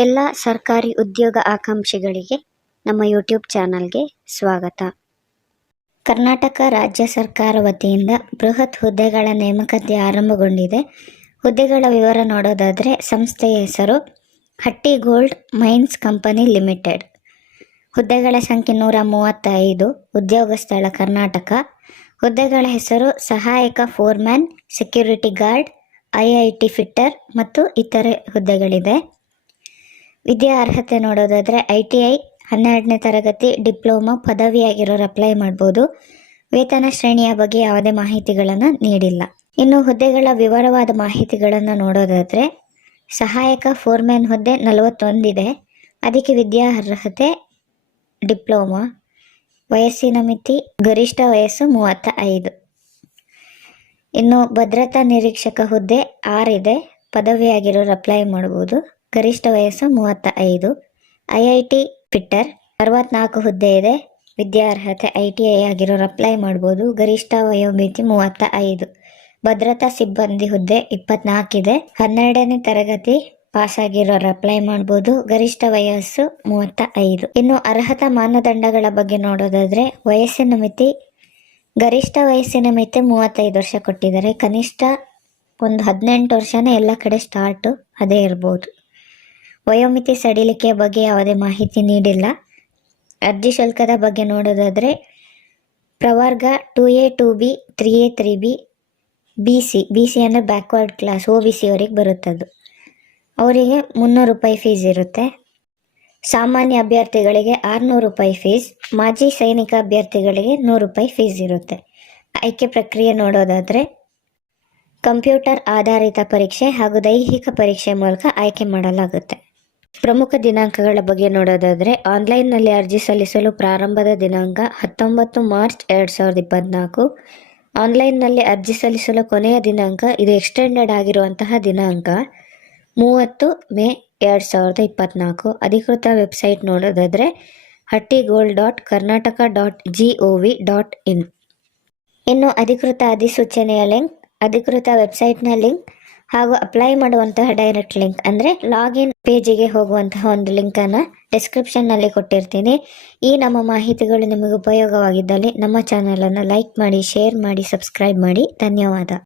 ಎಲ್ಲ ಸರ್ಕಾರಿ ಉದ್ಯೋಗ ಆಕಾಂಕ್ಷಿಗಳಿಗೆ ನಮ್ಮ ಯೂಟ್ಯೂಬ್ ಚಾನಲ್ಗೆ ಸ್ವಾಗತ. ಕರ್ನಾಟಕ ರಾಜ್ಯ ಸರ್ಕಾರ ವತಿಯಿಂದ ಬೃಹತ್ ಹುದ್ದೆಗಳ ನೇಮಕಾತಿ ಆರಂಭಗೊಂಡಿದೆ. ಹುದ್ದೆಗಳ ವಿವರ ನೋಡೋದಾದರೆ ಸಂಸ್ಥೆಯ ಹೆಸರು Hutti gold mines company limited. ಹುದ್ದೆಗಳ ಸಂಖ್ಯೆ 135. ಉದ್ಯೋಗ ಸ್ಥಳ ಕರ್ನಾಟಕ. ಹುದ್ದೆಗಳ ಹೆಸರು ಸಹಾಯಕ foreman, security guard, IIT fitter ಮತ್ತು ಇತರೆ ಹುದ್ದೆಗಳಿದೆ. ವಿದ್ಯಾರ್ಹತೆ ನೋಡೋದಾದರೆ ITI 12ನೇ ತರಗತಿ, ಡಿಪ್ಲೊಮಾ, ಪದವಿಯಾಗಿರೋರು ಅಪ್ಲೈ ಮಾಡ್ಬೋದು. ವೇತನ ಶ್ರೇಣಿಯ ಬಗ್ಗೆ ಯಾವುದೇ ಮಾಹಿತಿಗಳನ್ನು ನೀಡಿಲ್ಲ. ಇನ್ನು ಹುದ್ದೆಗಳ ವಿವರವಾದ ಮಾಹಿತಿಗಳನ್ನು ನೋಡೋದಾದರೆ ಸಹಾಯಕ ಫೋರ್ಮ್ಯಾನ್ ಹುದ್ದೆ 41 ಇದೆ. ಅದಕ್ಕೆ ವಿದ್ಯಾರ್ಹತೆ ಡಿಪ್ಲೊಮಾ. ವಯಸ್ಸಿನ ಮಿತಿ ಗರಿಷ್ಠ ವಯಸ್ಸು 35. ಇನ್ನು ಭದ್ರತಾ ನಿರೀಕ್ಷಕ ಹುದ್ದೆ 6 ಇದೆ. ಪದವಿಯಾಗಿರೋರು ಅಪ್ಲೈ ಮಾಡ್ಬೋದು. ಗರಿಷ್ಠ ವಯಸ್ಸು 35. IIT ಫಿಟ್ಟರ್ 64 ಹುದ್ದೆ ಇದೆ. ವಿದ್ಯಾರ್ಹತೆ ITI ಆಗಿರೋರು ಅಪ್ಲೈ ಮಾಡ್ಬೋದು. ಗರಿಷ್ಠ ವಯೋಮಿತಿ 35. ಭದ್ರತಾ ಸಿಬ್ಬಂದಿ ಹುದ್ದೆ 24 ಇದೆ. 12ನೇ ತರಗತಿ ಪಾಸ್ ಆಗಿರೋರು ಅಪ್ಲೈ ಮಾಡ್ಬೋದು. ಗರಿಷ್ಠ ವಯಸ್ಸು 35. ಇನ್ನು ಅರ್ಹತಾ ಮಾನದಂಡಗಳ ಬಗ್ಗೆ ನೋಡೋದಾದ್ರೆ ವಯಸ್ಸಿನ ಮಿತಿ ಗರಿಷ್ಠ ವಯಸ್ಸಿನ ಮಿತಿ 35 ವರ್ಷ ಕೊಟ್ಟಿದ್ದಾರೆ. ಕನಿಷ್ಠ ಒಂದು 18 ವರ್ಷನೇ ಎಲ್ಲ ಕಡೆ ಸ್ಟಾರ್ಟು, ಅದೇ ಇರ್ಬೋದು. ವಯೋಮಿತಿ ಸಡಿಲಿಕೆಯ ಬಗ್ಗೆ ಯಾವುದೇ ಮಾಹಿತಿ ನೀಡಿಲ್ಲ. ಅರ್ಜಿ ಶುಲ್ಕದ ಬಗ್ಗೆ ನೋಡೋದಾದರೆ ಪ್ರವರ್ಗ 2A 2B 3A 3B BC ಅಂದರೆ ಬ್ಯಾಕ್ವರ್ಡ್ ಕ್ಲಾಸ್ OBC ಅವರಿಗೆ ಬರುತ್ತದು. ಅವರಿಗೆ 300 ರೂಪಾಯಿ ಫೀಸ್ ಇರುತ್ತೆ. ಸಾಮಾನ್ಯ ಅಭ್ಯರ್ಥಿಗಳಿಗೆ 600 ರೂಪಾಯಿ ಫೀಸ್. ಮಾಜಿ ಸೈನಿಕ ಅಭ್ಯರ್ಥಿಗಳಿಗೆ 100 ರೂಪಾಯಿ ಫೀಸ್ ಇರುತ್ತೆ. ಆಯ್ಕೆ ಪ್ರಕ್ರಿಯೆ ನೋಡೋದಾದರೆ ಕಂಪ್ಯೂಟರ್ ಆಧಾರಿತ ಪರೀಕ್ಷೆ ಹಾಗೂ ದೈಹಿಕ ಪರೀಕ್ಷೆ ಮೂಲಕ ಆಯ್ಕೆ ಮಾಡಲಾಗುತ್ತೆ. ಪ್ರಮುಖ ದಿನಾಂಕಗಳ ಬಗ್ಗೆ ನೋಡೋದಾದರೆ ಆನ್ಲೈನ್ನಲ್ಲಿ ಅರ್ಜಿ ಸಲ್ಲಿಸಲು ಪ್ರಾರಂಭದ ದಿನಾಂಕ 19 ಮಾರ್ಚ್ 2024. ಆನ್ಲೈನ್ನಲ್ಲಿ ಅರ್ಜಿ ಸಲ್ಲಿಸಲು ಕೊನೆಯ ದಿನಾಂಕ, ಇದು ಎಕ್ಸ್ಟೆಂಡೆಡ್ ಆಗಿರುವಂತಹ ದಿನಾಂಕ 30 ಮೇ 2024. ಅಧಿಕೃತ ವೆಬ್ಸೈಟ್ ನೋಡೋದಾದರೆ hattigold.karnataka.gov.in. ಇನ್ನು ಅಧಿಕೃತ ಅಧಿಸೂಚನೆಯ ಲಿಂಕ್, ಅಧಿಕೃತ ವೆಬ್ಸೈಟ್ನ ಲಿಂಕ್ ಹಾಗೂ ಅಪ್ಲೈ ಮಾಡುವಂತಹ ಡೈರೆಕ್ಟ್ ಲಿಂಕ್ ಅಂದರೆ ಲಾಗಿನ್ ಪೇಜಿಗೆ ಹೋಗುವಂತಹ ಒಂದು ಲಿಂಕನ್ನು ಡಿಸ್ಕ್ರಿಪ್ಷನ್ನಲ್ಲಿ ಕೊಟ್ಟಿರ್ತೀನಿ. ಈ ನಮ್ಮ ಮಾಹಿತಿಗಳು ನಿಮಗೆ ಉಪಯೋಗವಾಗಿದ್ದಲ್ಲಿ ನಮ್ಮ ಚಾನಲನ್ನು ಲೈಕ್ ಮಾಡಿ, ಶೇರ್ ಮಾಡಿ, ಸಬ್ಸ್ಕ್ರೈಬ್ ಮಾಡಿ. ಧನ್ಯವಾದ.